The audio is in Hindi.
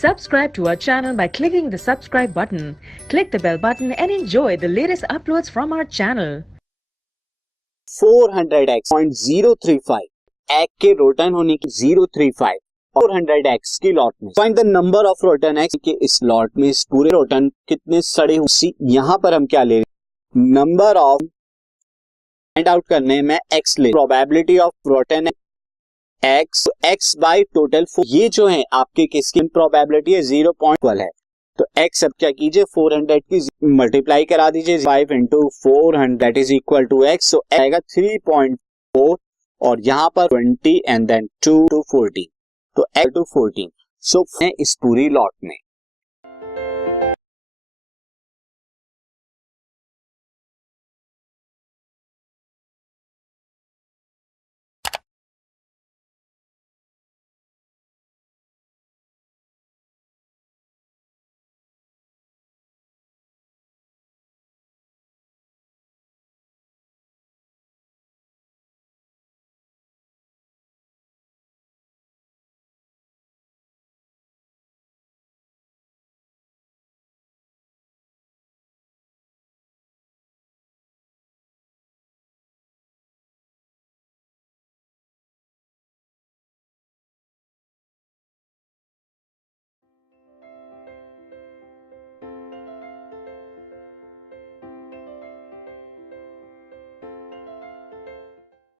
Subscribe to our channel by clicking the subscribe button. Click the bell button and enjoy the latest uploads from our channel. 400x.035 egg के रोटन होने की 035 400x की लॉट में find the number of rotten x के इस लॉट में इस पूरे रोटन कितने सड़े हुए। यहां पर हम क्या ले रहे हैं, नंबर ऑफ फाइंड आउट करने में एक्स ले, probability of rotten x by total. ये जो है आपके किसकी प्रोबेबिलिटी है 0.12 है, तो एक्स अब क्या कीजिए 400 की मल्टीप्लाई करा दीजिए 5 into 400 that is equal to x, so आएगा 3.4 और यहाँ पर 20 एंड देन 2 to 14, तो एक्स टू 14। सो इस पूरी लॉट में